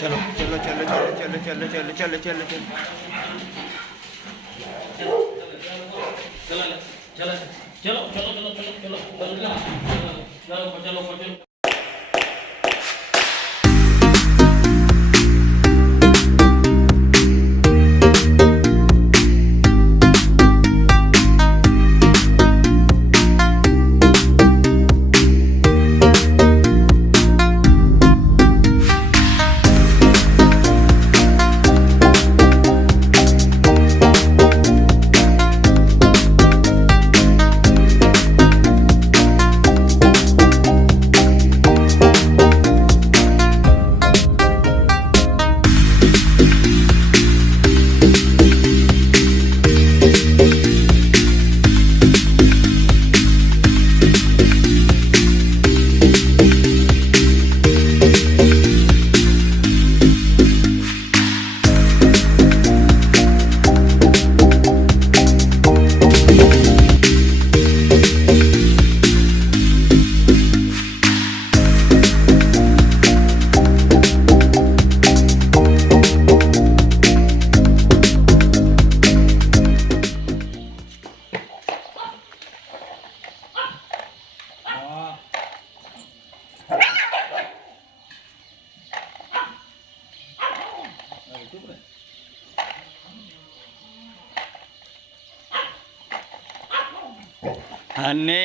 चलो चलो चलो चलो चलो चलो चलो चलो चलो चलो अन्ने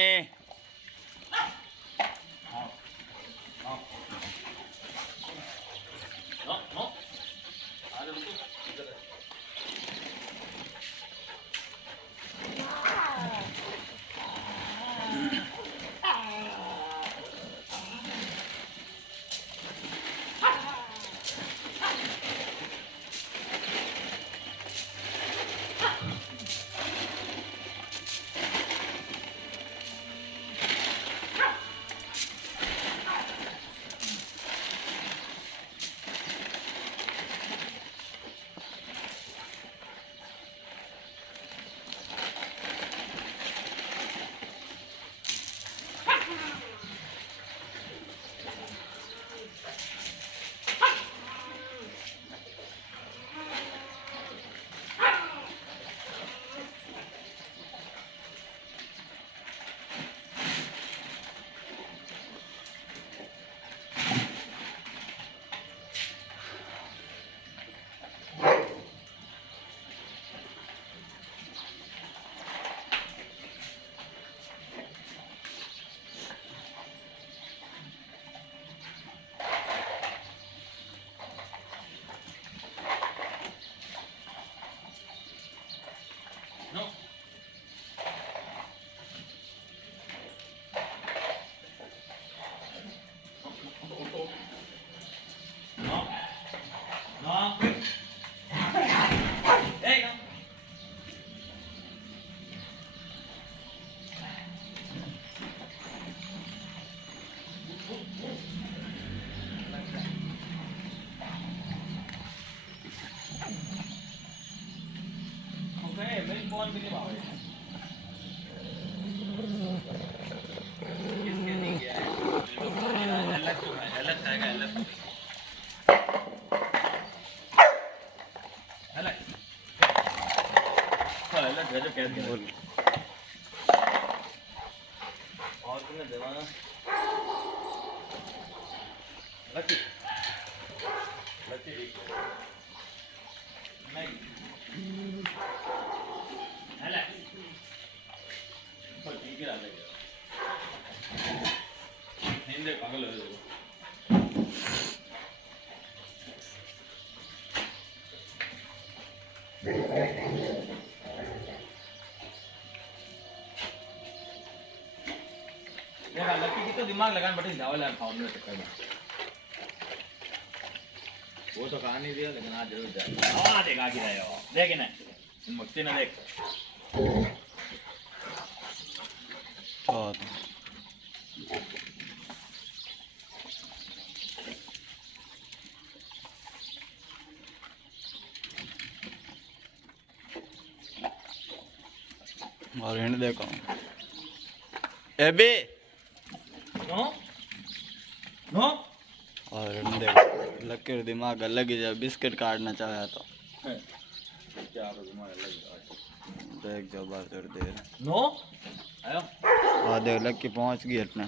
और तुम्हें दवाना लकी लकी नहीं हेला पर ठीक है आले हिंदे पागल हो जाओ लकी की तो दिमाग लगाने बटे धावल यार फाउंड में चक्कर में वो तो कहा नहीं दिया लेकिन आज जरूर जाए आ देगा गिरा है देख ना मक्ति ना देख और एंड देखो एबी नो नो और एंड देखो लकीर दिमाग अलग ही जब बिस्किट काटना चाहा तो क्या दिमाग अलग देख जो बात कर दे नो आयो आधे लकी पहुंच गई अपने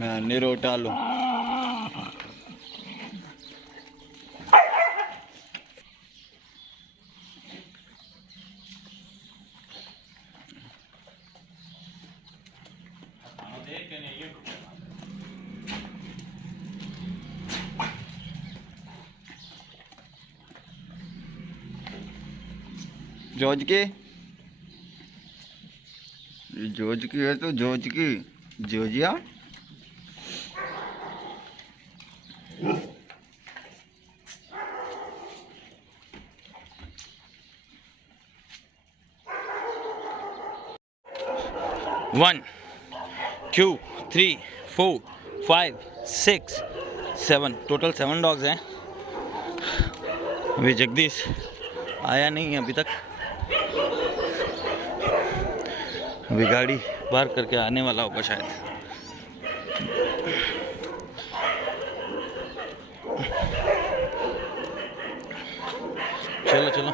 मैं नीरो उठा लूं जॉर्ज की है तो जॉर्ज की जॉर्जिया 1 2 3 4 5 6 7 टोटल 7 डॉग्स हैं। अभी जगदीश आया नहीं है अभी तक, अभी गाड़ी पार करके आने वाला होगा शायद। चलो चलो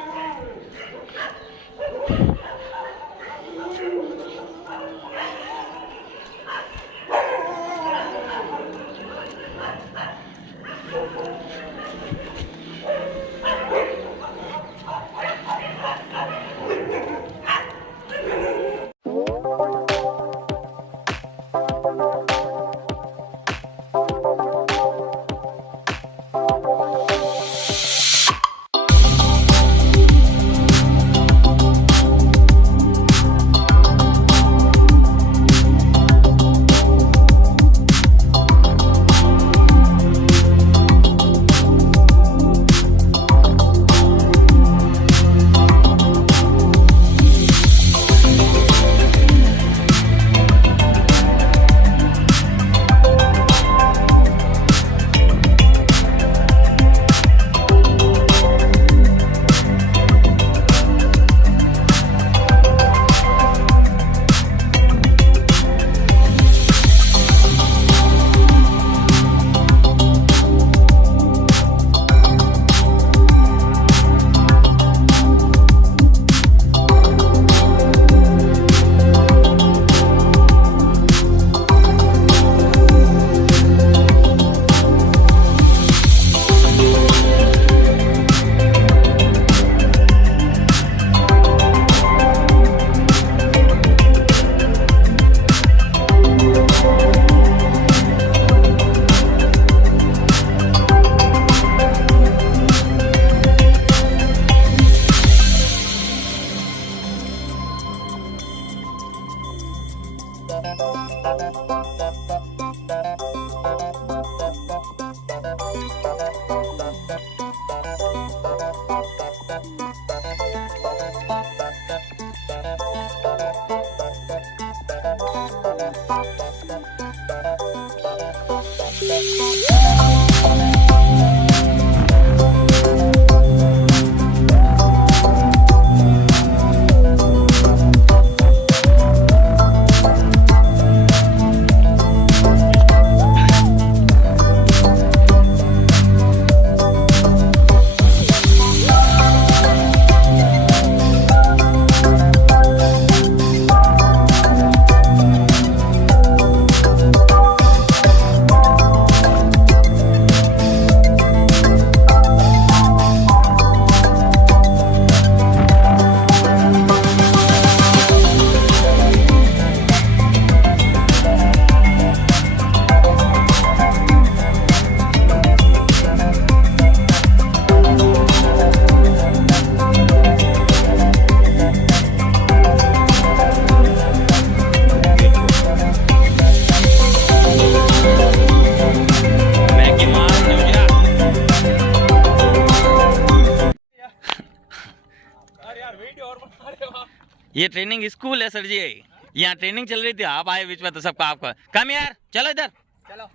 ये ट्रेनिंग स्कूल है सर जी, यहाँ ट्रेनिंग चल रही थी, आप आए बीच में तो सबका आपका कम यार। चलो इधर, चलो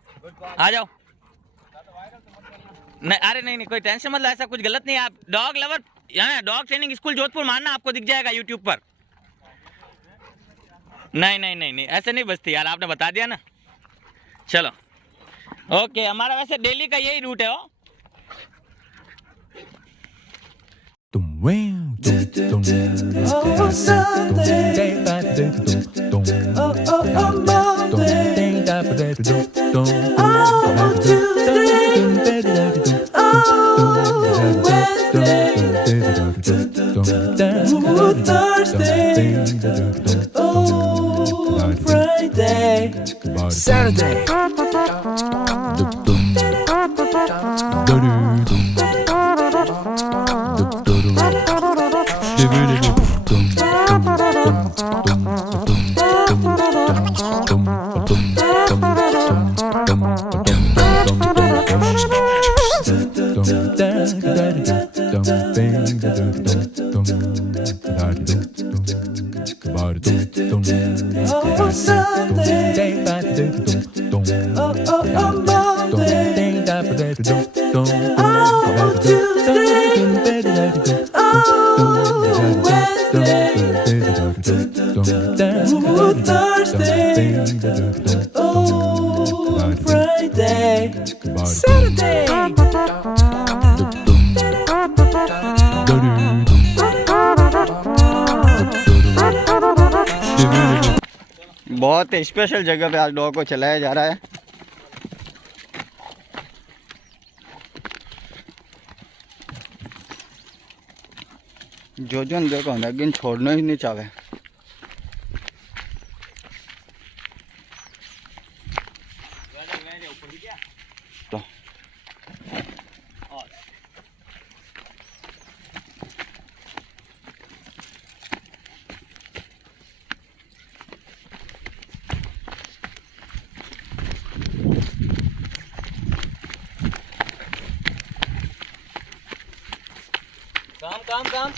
आ जाओ। नहीं, अरे नहीं नहीं, कोई टेंशन मत लो, ऐसा कुछ गलत नहीं है। आप डॉग लवर, यहाँ डॉग ट्रेनिंग स्कूल जोधपुर मारना, आपको दिख जाएगा यूट्यूब पर। नहीं नहीं नहीं नहीं, ऐसे नहीं बचती यार, आपने बता दिया ना। चलो ओके, हमारा वैसे डेली का यही रूट है। हो बहुत स्पेशल जगह पे आज डॉग को चलाया जा रहा है। जो देखो लेकिन छोड़ना ही नहीं चाहे। तो काम काम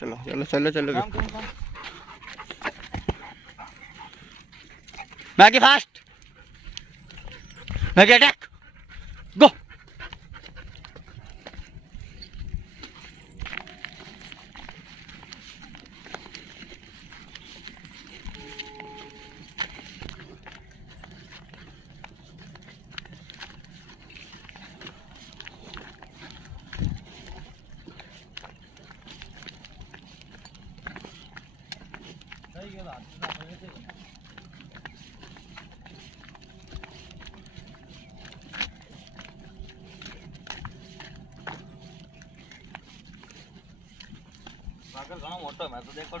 चलो चलो चलो चलो मैगी फास्ट, मैगी अटैक, गो। पागल घणो मोटो, मैं तो देखो